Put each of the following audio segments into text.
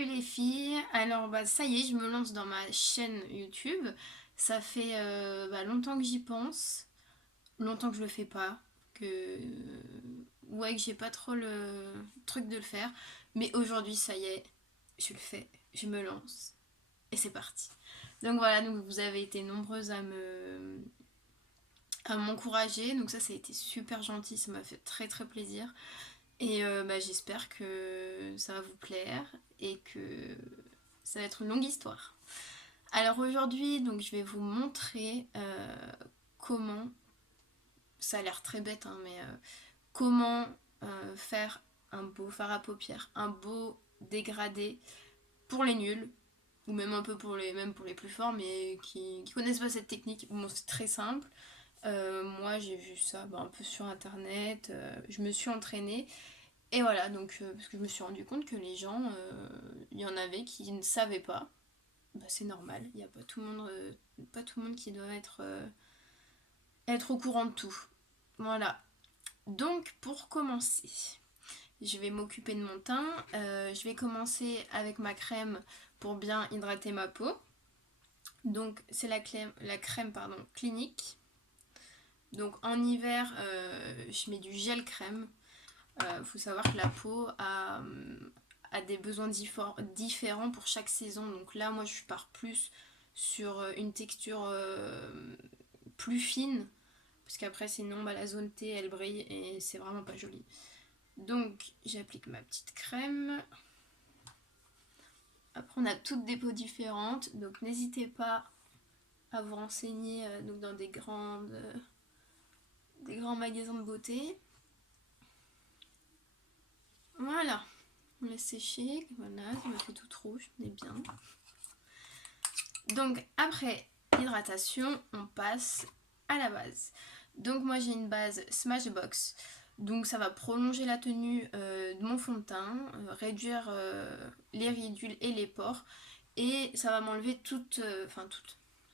Salut les filles, alors ça y est, je me lance dans ma chaîne YouTube. Ça fait longtemps que j'y pense, longtemps que je le fais pas, que j'ai pas trop le truc de le faire. Mais aujourd'hui, ça y est, je le fais, je me lance et c'est parti. Donc voilà, donc vous avez été nombreuses à m'encourager, donc ça a été super gentil, ça m'a fait très très plaisir. Et j'espère que ça va vous plaire et que ça va être une longue histoire. Alors aujourd'hui, donc je vais vous montrer comment, ça a l'air très bête, hein, mais comment faire un beau fard à paupières, un beau dégradé pour les nuls, ou même un peu même pour les plus forts, mais qui connaissent pas cette technique. Bon, c'est très simple. Moi, j'ai vu ça un peu sur internet, je me suis entraînée. Et voilà, donc parce que je me suis rendu compte que les gens, il y en avait qui ne savaient pas. C'est normal, il n'y a pas tout le monde qui doit être au courant de tout. Voilà. Donc pour commencer, je vais m'occuper de mon teint. Je vais commencer avec ma crème pour bien hydrater ma peau. Donc c'est la crème Clinique. Donc en hiver, je mets du gel crème. Faut savoir que la peau a des besoins différents pour chaque saison. Donc là, moi, je pars plus sur une texture plus fine. Parce qu'après, sinon, la zone T, elle brille et c'est vraiment pas joli. Donc, j'applique ma petite crème. Après, on a toutes des peaux différentes. Donc, n'hésitez pas à vous renseigner dans des grands magasins de beauté. Voilà. On laisse sécher, voilà, ça me fait toute rouge, on est bien. Donc après hydratation, on passe à la base. Donc moi j'ai une base Smashbox, donc ça va prolonger la tenue de mon fond de teint, réduire les ridules et les pores, et ça va m'enlever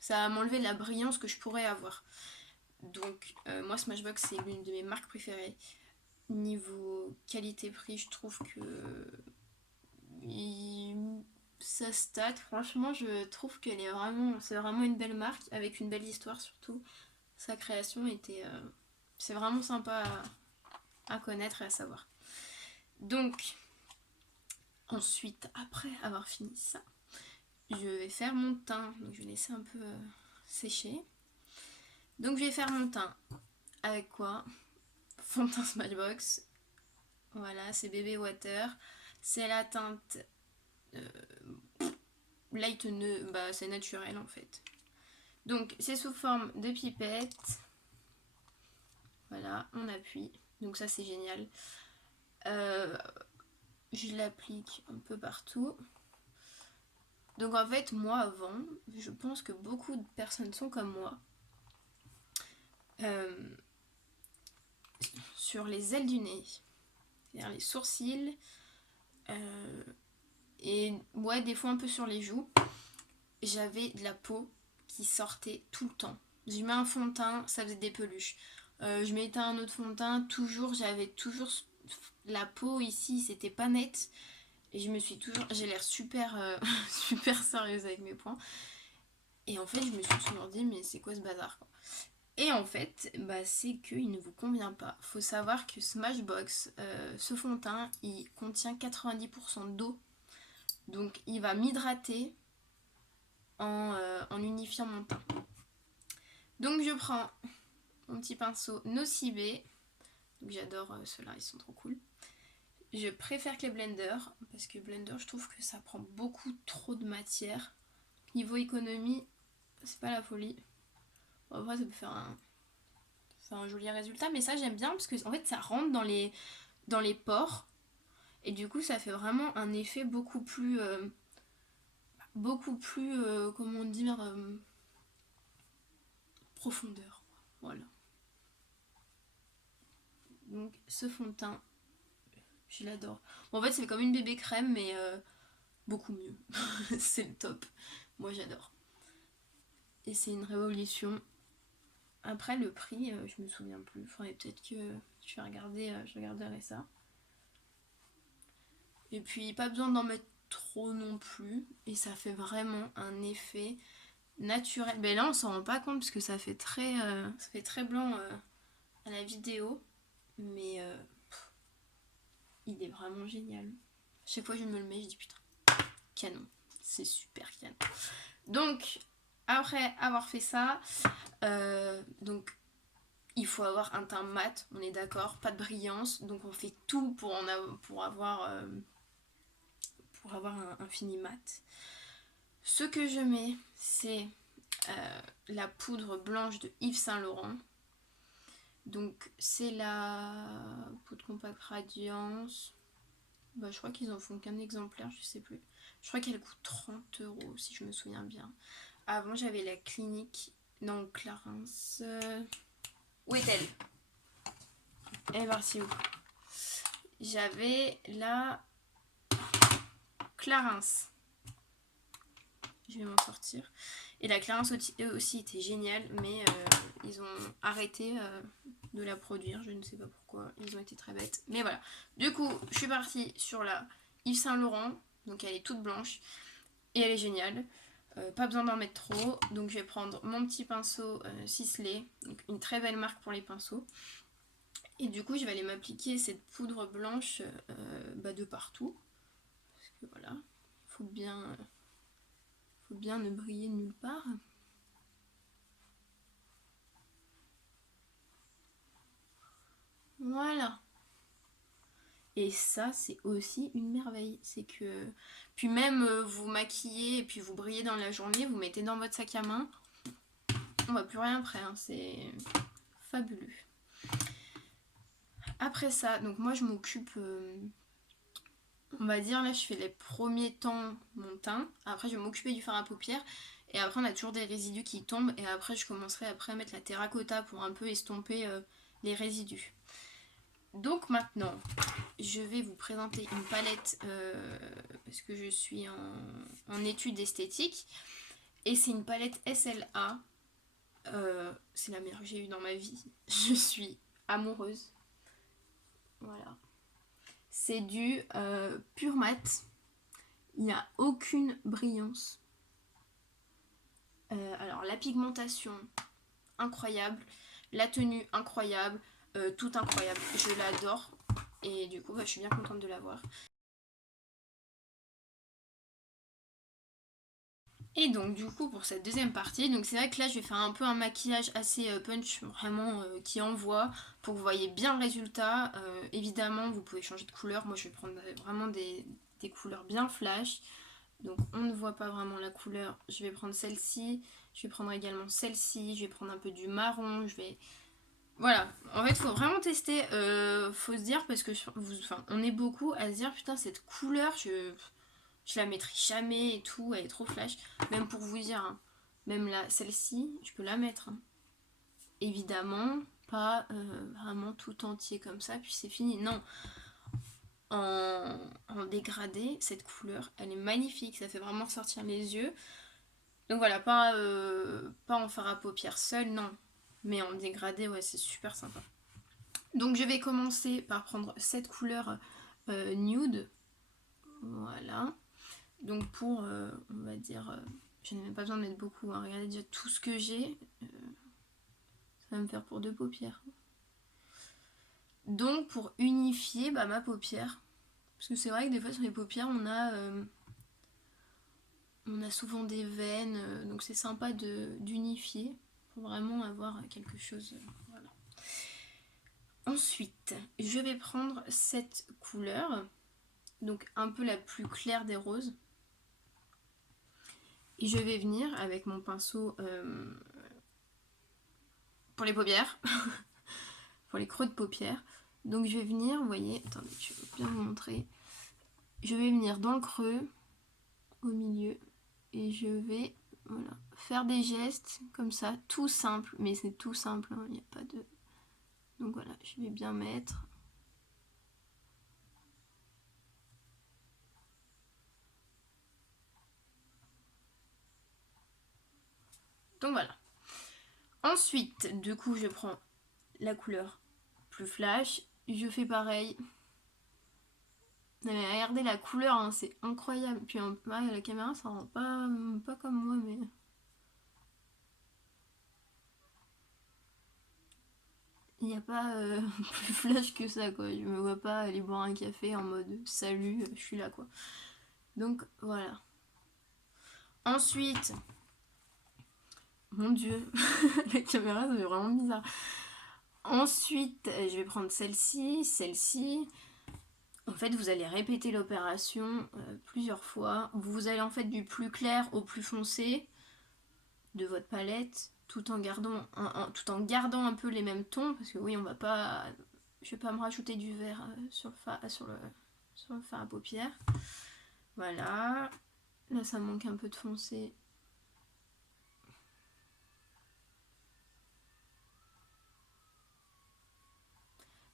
ça va m'enlever la brillance que je pourrais avoir. Donc moi Smashbox c'est l'une de mes marques préférées. Niveau qualité-prix, je trouve que sa stat, franchement, je trouve c'est vraiment une belle marque avec une belle histoire surtout. Sa création c'est vraiment sympa à connaître et à savoir. Donc, ensuite, après avoir fini ça, je vais faire mon teint. Donc, je vais laisser un peu sécher. Donc, je vais faire mon teint avec quoi? Fond de teint Smashbox. Voilà, c'est Bébé Water. C'est la teinte light, c'est naturel en fait. Donc c'est sous forme de pipette. Voilà, on appuie. Donc ça c'est génial. Je l'applique un peu partout. Donc en fait moi avant, je pense que beaucoup de personnes sont comme moi. Sur les ailes du nez, c'est-à-dire les sourcils, et ouais des fois un peu sur les joues, j'avais de la peau qui sortait tout le temps. Je mets un fond de teint, ça faisait des peluches. Je mettais un autre fond de teint, j'avais toujours la peau ici, c'était pas net. Et j'ai l'air super, super sérieuse avec mes points. Et en fait, je me suis toujours dit, mais c'est quoi ce bazar quoi. Et en fait, c'est qu'il ne vous convient pas. Faut savoir que Smashbox, ce fond de teint, il contient 90% d'eau. Donc il va m'hydrater en unifiant mon teint. Donc je prends mon petit pinceau Nocibé. Donc j'adore ceux-là, ils sont trop cool. Je préfère que les blenders, parce que blender, je trouve que ça prend beaucoup trop de matière. Niveau économie, c'est pas la folie. Bon, après, ça peut faire un joli résultat, mais ça j'aime bien parce que en fait ça rentre dans les pores et du coup ça fait vraiment un effet beaucoup plus comment dire, profondeur. Voilà. Donc ce fond de teint, je l'adore. Bon, en fait c'est comme une bébé crème mais beaucoup mieux. C'est le top. Moi j'adore. Et c'est une révolution. Après le prix, je me souviens plus. Faudrait peut-être que je regarderai ça. Et puis pas besoin d'en mettre trop non plus. Et ça fait vraiment un effet naturel. Mais là on s'en rend pas compte parce que ça fait très blanc à la vidéo. Mais il est vraiment génial. Chaque fois que je me le mets, je dis putain, canon. C'est super canon. Donc, après avoir fait ça, donc il faut avoir un teint mat, on est d'accord, pas de brillance. Donc on fait tout pour avoir un fini mat. Ce que je mets, c'est la poudre blanche de Yves Saint Laurent. Donc c'est la poudre compacte radiance. Bah, je crois qu'ils en font qu'un exemplaire, je sais plus. Je crois qu'elle coûte 30 € si je me souviens bien. Avant j'avais la Clinique. Non, Clarins. Où est-elle? Elle est partie où? J'avais la Clarins. Je vais m'en sortir. Et la Clarins aussi était géniale, mais ils ont arrêté de la produire. Je ne sais pas pourquoi. Ils ont été très bêtes. Mais voilà. Du coup, je suis partie sur la Yves Saint Laurent. Donc elle est toute blanche. Et elle est géniale. Pas besoin d'en mettre trop. Donc je vais prendre mon petit pinceau Sisley. Donc une très belle marque pour les pinceaux. Et du coup, je vais aller m'appliquer cette poudre blanche de partout. Parce que voilà, il faut bien ne briller nulle part. Voilà. Et ça, c'est aussi une merveille. C'est que... Puis même, vous maquillez et puis vous brillez dans la journée, vous mettez dans votre sac à main. On voit plus rien après, hein. C'est fabuleux. Après ça, donc moi je m'occupe... on va dire, là je fais les premiers temps mon teint. Après je vais m'occuper du fard à paupières. Et après on a toujours des résidus qui tombent. Et après je commencerai à mettre la terracotta pour un peu estomper les résidus. Donc maintenant, je vais vous présenter une palette parce que je suis en études esthétiques. Et c'est une palette SLA. C'est la meilleure que j'ai eue dans ma vie. Je suis amoureuse. Voilà. C'est du pur mat. Il n'y a aucune brillance. Alors la pigmentation, incroyable. La tenue, incroyable. Tout incroyable. Je l'adore. Et du coup, je suis bien contente de l'avoir. Et donc du coup pour cette deuxième partie, donc c'est vrai que là je vais faire un peu un maquillage assez punch, vraiment qui envoie, pour que vous voyez bien le résultat. Évidemment vous pouvez changer de couleur, moi je vais prendre vraiment des couleurs bien flash. Donc on ne voit pas vraiment la couleur, je vais prendre celle-ci, je vais prendre également celle-ci, je vais prendre un peu du marron, je vais... Voilà, en fait faut vraiment tester, faut se dire, parce que on est beaucoup à se dire putain cette couleur, je la mettrai jamais et tout, elle est trop flash. Même pour vous dire, hein, même là, celle-ci, je peux la mettre. Hein. Évidemment, pas vraiment tout entier comme ça, puis c'est fini. Non, en dégradé, cette couleur, elle est magnifique, ça fait vraiment ressortir les yeux. Donc voilà, pas en fard à paupières seul, non. Mais en dégradé, ouais, c'est super sympa. Donc je vais commencer par prendre cette couleur nude. Voilà. Donc pour, on va dire, je n'ai même pas besoin de mettre beaucoup, hein. Regardez déjà tout ce que j'ai, ça va me faire pour 2 paupières. Donc pour unifier ma paupière, parce que c'est vrai que des fois sur les paupières on a souvent des veines, donc c'est sympa d'unifier pour vraiment avoir quelque chose. Voilà. Ensuite, je vais prendre cette couleur, donc un peu la plus claire des roses. Et je vais venir avec mon pinceau pour les paupières, pour les creux de paupières. Donc je vais venir, vous voyez, attendez, je vais bien vous montrer. Je vais venir dans le creux, au milieu, et je vais faire des gestes comme ça, tout simple, mais c'est tout simple, il n'y a pas de... Donc voilà, je vais bien mettre. Donc voilà. Ensuite, du coup, je prends la couleur plus flash, je fais pareil. Mais regardez la couleur, hein, c'est incroyable. Puis pareil, la caméra, ça rend pas comme moi, mais... Il n'y a pas plus flash que ça, quoi. Je me vois pas aller boire un café en mode salut, je suis là, quoi. Donc voilà. Ensuite, mon dieu, la caméra, ça fait vraiment bizarre. Ensuite, je vais prendre celle-ci, celle-ci. En fait, vous allez répéter l'opération plusieurs fois. Vous allez en fait du plus clair au plus foncé de votre palette, tout en gardant un peu les mêmes tons, parce que oui, on va pas, je vais pas me rajouter du vert sur le fard à paupières. Voilà. Là, ça manque un peu de foncé.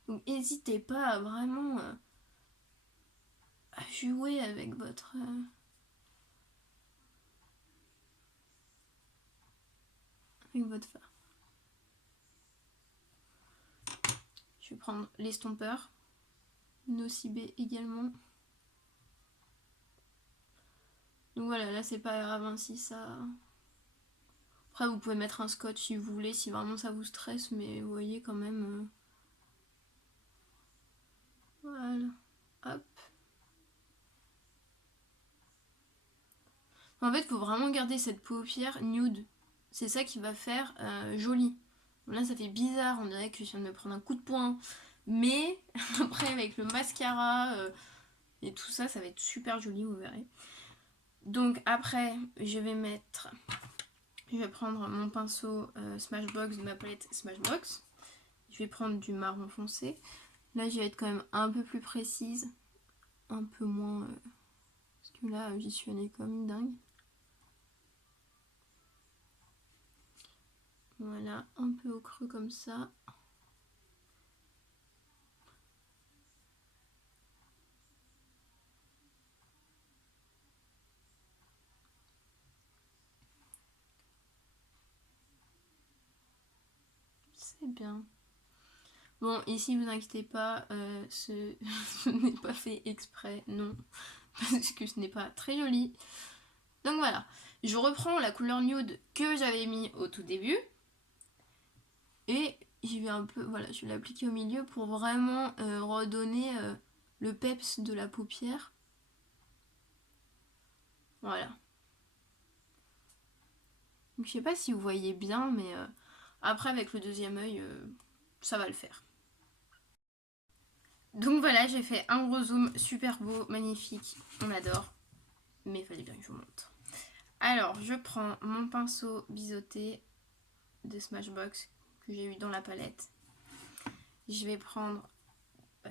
Donc, n'hésitez pas à vraiment à jouer avec votre fard. Je vais prendre l'estompeur, Nocibé également. Donc voilà, là c'est pas grave hein, si ça... Après vous pouvez mettre un scotch si vous voulez, si vraiment ça vous stresse, mais vous voyez quand même... Voilà, hop. En fait, il faut vraiment garder cette paupière nude. C'est ça qui va faire joli. Là, ça fait bizarre, on dirait que je viens de me prendre un coup de poing. Mais après, avec le mascara et tout ça, ça va être super joli, vous verrez. Donc après, je vais prendre mon pinceau Smashbox de ma palette Smashbox. Je vais prendre du marron foncé. Là, je vais être quand même un peu plus précise. Un peu moins... parce que là, j'y suis allée comme une dingue. Voilà, un peu au creux comme ça. C'est bien. Bon, ici, vous inquiétez pas, ce n'est pas fait exprès, non. Parce que ce n'est pas très joli. Donc voilà. Je reprends la couleur nude que j'avais mis au tout début. Et je vais un peu, voilà, je vais l'appliquer au milieu pour vraiment redonner le peps de la paupière. Voilà. Donc je sais pas si vous voyez bien, mais après avec le deuxième œil, ça va le faire. Donc voilà, j'ai fait un gros zoom super beau, magnifique, on adore. Mais il fallait bien que je vous montre. Alors, je prends mon pinceau biseauté de Smashbox que j'ai eu dans la palette. Je vais prendre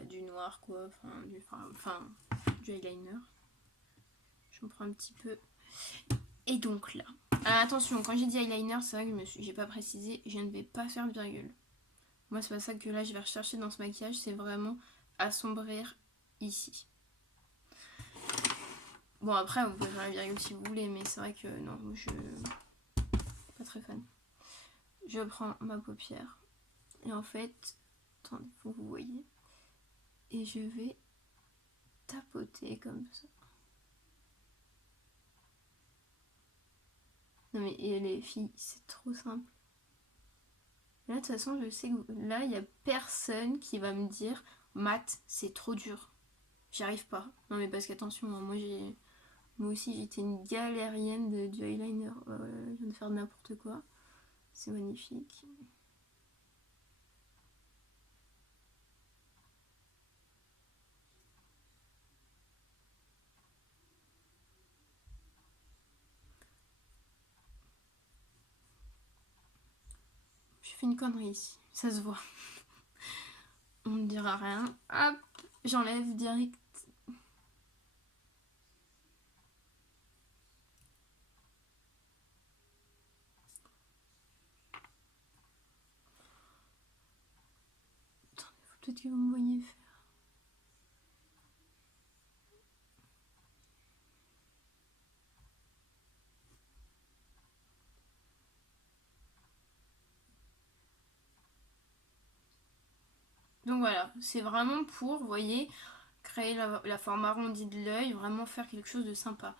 du noir, quoi, enfin du eyeliner. Je me prends un petit peu. Et donc là. Alors attention, quand j'ai dit eyeliner, c'est vrai que j'ai pas précisé, je ne vais pas faire de virgule. Moi, c'est pas ça que là je vais rechercher dans ce maquillage, c'est vraiment assombrir ici. Bon, après, vous pouvez faire la virgule si vous voulez, mais c'est vrai que non, moi je suis pas très fan. Je prends ma paupière et en fait, attendez, faut que vous voyez, et je vais tapoter comme ça. Non mais et les filles, c'est trop simple. Là, de toute façon, je sais que là, il n'y a personne qui va me dire Math, c'est trop dur. J'y arrive pas. Non mais parce qu'attention, moi aussi j'étais une galérienne du eyeliner. Je viens de faire n'importe quoi. C'est magnifique. J'ai fait une connerie ici, ça se voit. On ne dira rien. Hop, j'enlève direct. Attendez, faut peut-être que vous me voyez faire. Donc voilà, c'est vraiment pour, vous voyez, créer la forme arrondie de l'œil, vraiment faire quelque chose de sympa.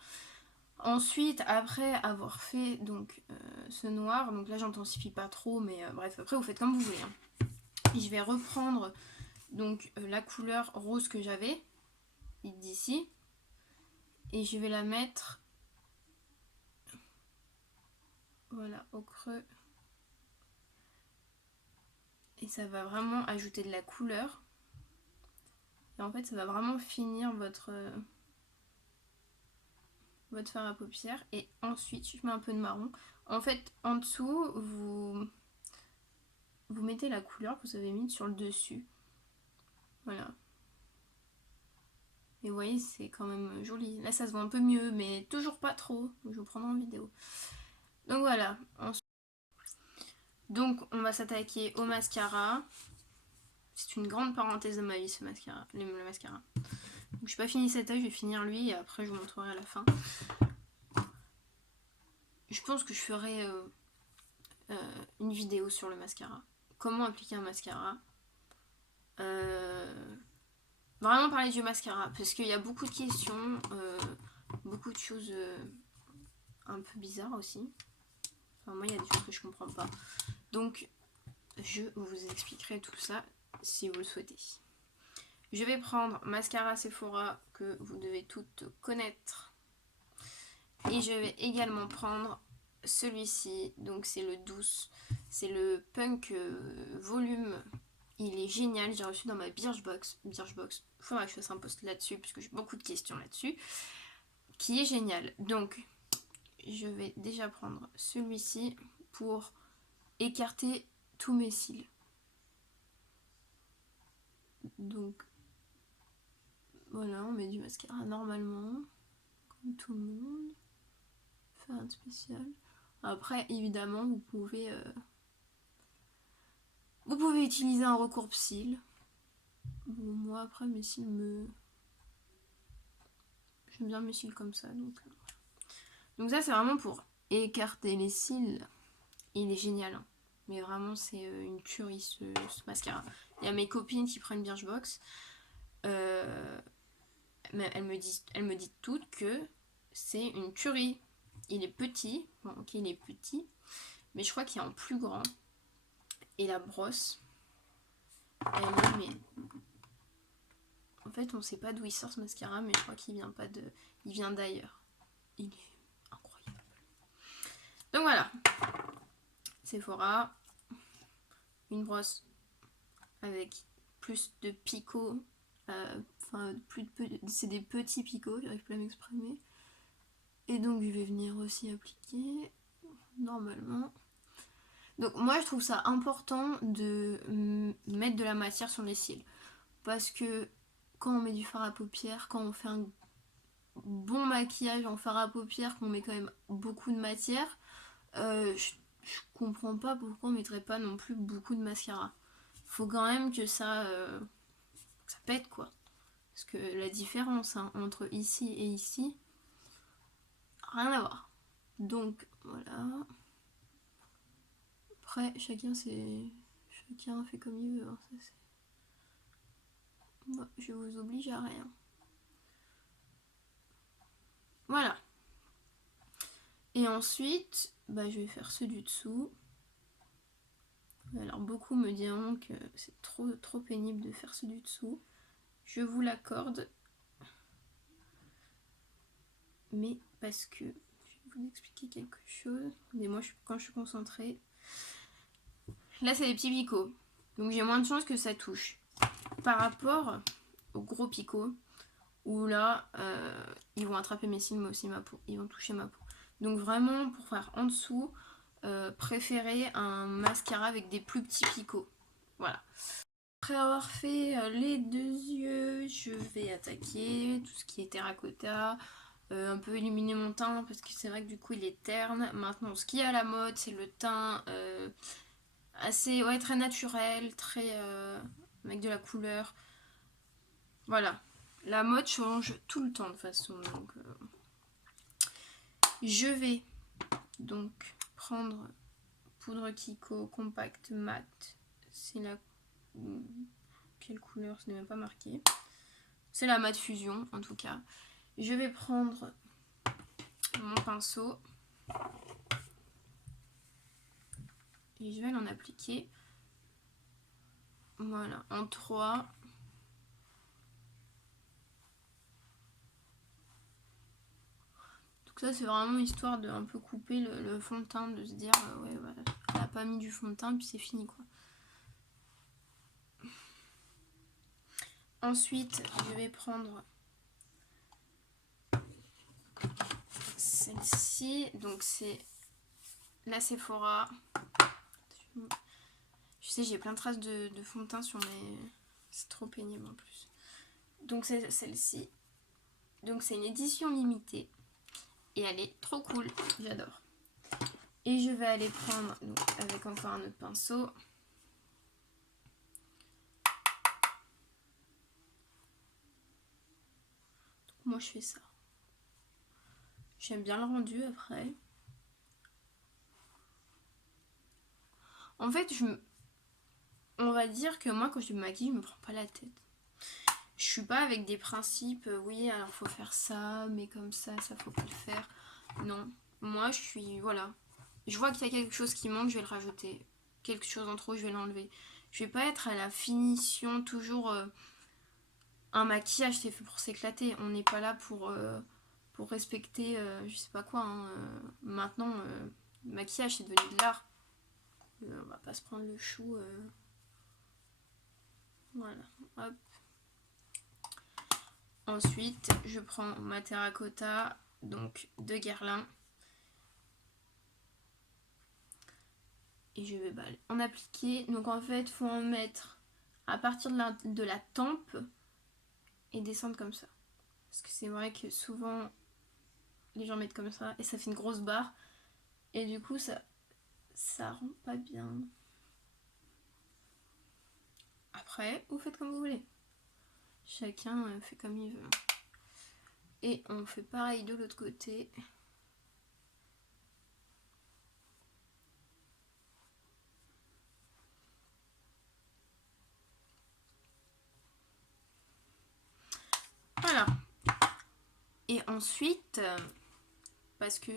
Ensuite, après avoir fait donc ce noir, donc là j'intensifie pas trop, mais bref, après vous faites comme vous voulez. Hein. Et je vais reprendre donc la couleur rose que j'avais d'ici, et je vais la mettre, voilà, au creux. Et ça va vraiment ajouter de la couleur. Et en fait, ça va vraiment finir votre fard à paupières. Et ensuite, je mets un peu de marron. En fait, en dessous, vous mettez la couleur que vous avez mise sur le dessus. Voilà. Et vous voyez, c'est quand même joli. Là, ça se voit un peu mieux, mais toujours pas trop. Je vous prendrai en vidéo. Donc voilà. Donc, on va s'attaquer au mascara. C'est une grande parenthèse de ma vie, ce mascara. Le mascara. Donc, je n'ai pas fini cet œil, je vais finir lui et après, je vous montrerai à la fin. Je pense que je ferai une vidéo sur le mascara. Comment appliquer un mascara. Vraiment parler du mascara. Parce qu'il y a beaucoup de questions. Beaucoup de choses un peu bizarres aussi. Enfin, moi, il y a des choses que je comprends pas. Donc, je vous expliquerai tout ça si vous le souhaitez. Je vais prendre mascara Sephora que vous devez toutes connaître. Et je vais également prendre celui-ci. Donc, c'est le Douce. C'est le Punk Volume. Il est génial. J'ai reçu dans ma Birchbox. Birchbox. Il faudra que je fasse un post là-dessus parce que j'ai beaucoup de questions là-dessus. Qui est génial. Donc, je vais déjà prendre celui-ci pour écarter tous mes cils. Donc voilà, on met du mascara normalement, comme tout le monde. Faire un spécial. Après, évidemment, vous pouvez utiliser un recourbe-cils. Bon, moi, après, mes cils j'aime bien mes cils comme ça. Donc ça, c'est vraiment pour écarter les cils. Il est génial. Hein. Mais vraiment, c'est une tuerie, ce mascara. Il y a mes copines qui prennent Birchbox. Mais elles me disent toutes que c'est une tuerie. Il est petit. Bon, ok, il est petit. Mais je crois qu'il y a un plus grand. Et la brosse, elle est, mais... En fait, on sait pas d'où il sort ce mascara, mais je crois qu'il vient pas de... Il vient d'ailleurs. Il est incroyable. Donc voilà. Sephora. Une brosse avec plus de picots. Enfin, c'est des petits picots, j'arrive plus à m'exprimer. Et donc, je vais venir aussi appliquer normalement. Donc moi je trouve ça important de mettre de la matière sur les cils. Parce que quand on met du fard à paupières, quand on fait un bon maquillage en fard à paupières, qu'on met quand même beaucoup de matière, je comprends pas pourquoi on mettrait pas non plus beaucoup de mascara. Faut quand même que ça pète quoi. Parce que la différence hein, entre ici et ici, rien à voir. Donc voilà. Après, chacun fait comme il veut. Hein. Moi, je vous oblige à rien. Voilà. Et ensuite, je vais faire ceux du dessous. Alors beaucoup me diront que c'est trop pénible de faire ceux du dessous. Je vous l'accorde. Mais parce que je vais vous expliquer quelque chose. Mais moi, quand je suis concentrée, là c'est des petits picots. Donc j'ai moins de chances que ça touche. Par rapport aux gros picots, où là, ils vont attraper mes cils, mais aussi ma peau. Ils vont toucher ma peau. Donc vraiment, pour faire en dessous, préférez un mascara avec des plus petits picots. Voilà. Après avoir fait les deux yeux, je vais attaquer tout ce qui est terracotta. Un peu illuminer mon teint parce que c'est vrai que du coup il est terne. Maintenant, ce qui est à la mode, c'est le teint assez, très naturel, très avec de la couleur. Voilà. La mode change tout le temps de toute façon. Donc, je vais donc prendre poudre Kiko compact mat. C'est la... Quelle couleur? Ce n'est même pas marqué. C'est la mat fusion en tout cas. Je vais prendre mon pinceau et je vais l'en appliquer. Voilà, en 3. Donc ça c'est vraiment histoire de un peu couper le fond de teint, de se dire ouais voilà, elle a pas mis du fond de teint puis c'est fini quoi. Ensuite je vais prendre celle-ci, donc c'est la Sephora. Je sais, j'ai plein de traces de fond de teint sur mes... C'est trop pénible en plus. Donc c'est celle-ci. Donc c'est une édition limitée. Et elle est trop cool. J'adore. Et je vais aller prendre, donc, avec encore un autre pinceau. Donc, moi je fais ça. J'aime bien le rendu après. En fait, on va dire que moi quand je me maquille, je me prends pas la tête. Je suis pas avec des principes, oui alors faut faire ça, mais comme ça faut pas le faire. Non, moi je suis, voilà. Je vois qu'il y a quelque chose qui manque, je vais le rajouter. Quelque chose en trop, je vais l'enlever. Je vais pas être à la finition, toujours un maquillage c'est fait pour s'éclater. On n'est pas là pour respecter, je sais pas quoi. Hein. Maintenant, le maquillage c'est devenu de l'art. On va pas se prendre le chou. Voilà, hop. Ensuite, je prends ma terracotta, donc de Guerlain. Et je vais en appliquer. Donc en fait, il faut en mettre à partir de la tempe et descendre comme ça. Parce que c'est vrai que souvent, les gens mettent comme ça et ça fait une grosse barre. Et du coup, ça rend pas bien. Après, vous faites comme vous voulez. Chacun fait comme il veut. Et on fait pareil de l'autre côté. Voilà. Et ensuite, parce que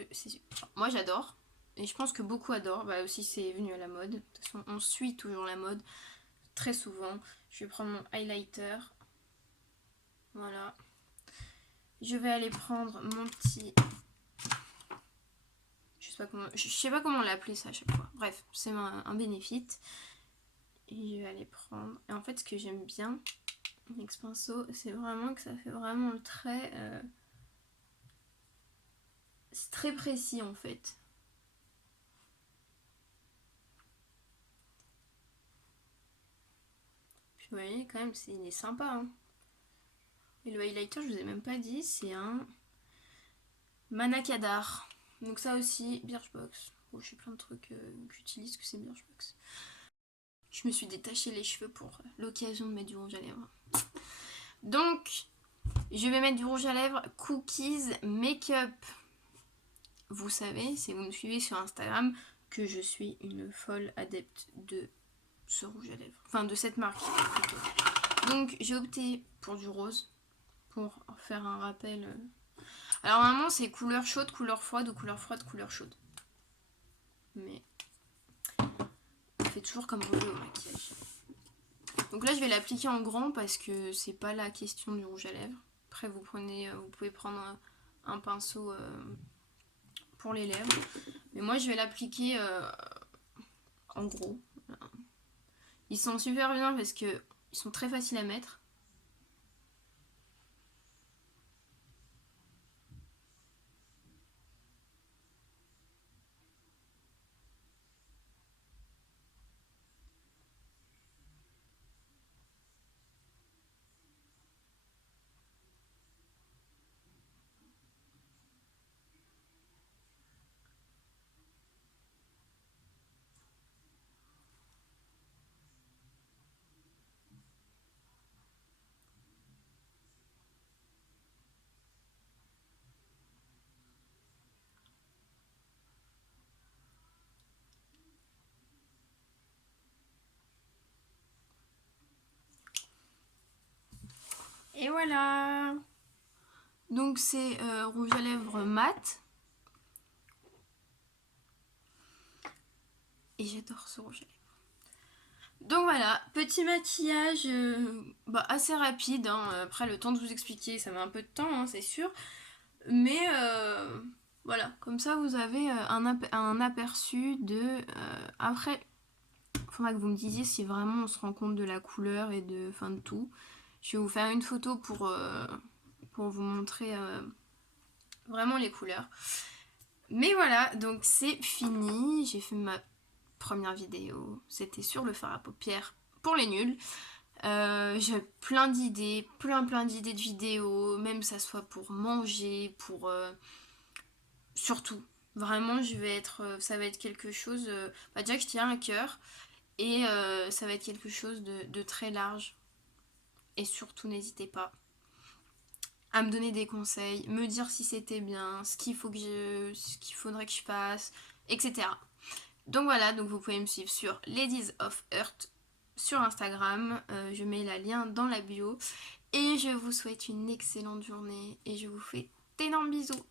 moi j'adore, et je pense que beaucoup adorent, bah aussi c'est venu à la mode. De toute façon, on suit toujours la mode, très souvent. Je vais prendre mon highlighter. Voilà. Je vais aller prendre mon petit... Je sais pas comment l'appeler ça à chaque fois. Bref, c'est un Benefit. Et je vais aller prendre... Et en fait, ce que j'aime bien avec ce pinceau, c'est vraiment que ça fait vraiment le trait... C'est très précis en fait. Puis vous voyez, quand même, il est sympa. Hein. Et le highlighter, je vous ai même pas dit, c'est un Manakadar. Donc ça aussi, Birchbox. Bon, je sais plein de trucs que j'utilise que c'est Birchbox. Je me suis détaché les cheveux pour l'occasion de mettre du rouge à lèvres. Donc, je vais mettre du rouge à lèvres Cookies Makeup. Vous savez, si vous me suivez sur Instagram, que je suis une folle adepte de ce rouge à lèvres. Enfin, de cette marque plutôt. Donc, j'ai opté pour du rose pour faire un rappel. Alors, normalement, c'est couleur chaude, couleur froide ou couleur froide, couleur chaude. Mais on fait toujours comme on veut au maquillage. Donc là, je vais l'appliquer en grand parce que c'est pas la question du rouge à lèvres. Après, vous pouvez prendre un pinceau pour les lèvres. Mais moi, je vais l'appliquer en gros. Ils sont super bien parce que ils sont très faciles à mettre. Et voilà. Donc c'est rouge à lèvres mat. Et j'adore ce rouge à lèvres. Donc voilà, petit maquillage assez rapide. Hein. Après, le temps de vous expliquer, ça met un peu de temps, hein, c'est sûr. Mais voilà, comme ça vous avez un aperçu de... après, il faudra que vous me disiez si vraiment on se rend compte de la couleur et de tout. Je vais vous faire une photo pour vous montrer vraiment les couleurs. Mais voilà, donc c'est fini. J'ai fait ma première vidéo. C'était sur le fard à paupières pour les nuls. J'ai plein d'idées, plein d'idées de vidéos, même ça soit pour manger, pour... surtout. Vraiment, ça va être quelque chose... déjà que je tiens à cœur. Et ça va être quelque chose de très large. Et surtout, n'hésitez pas à me donner des conseils, me dire si c'était bien, ce qu'il faudrait que je fasse, etc. Donc voilà, donc vous pouvez me suivre sur Ladies of Earth sur Instagram. Je mets le lien dans la bio. Et je vous souhaite une excellente journée et je vous fais d'énormes bisous.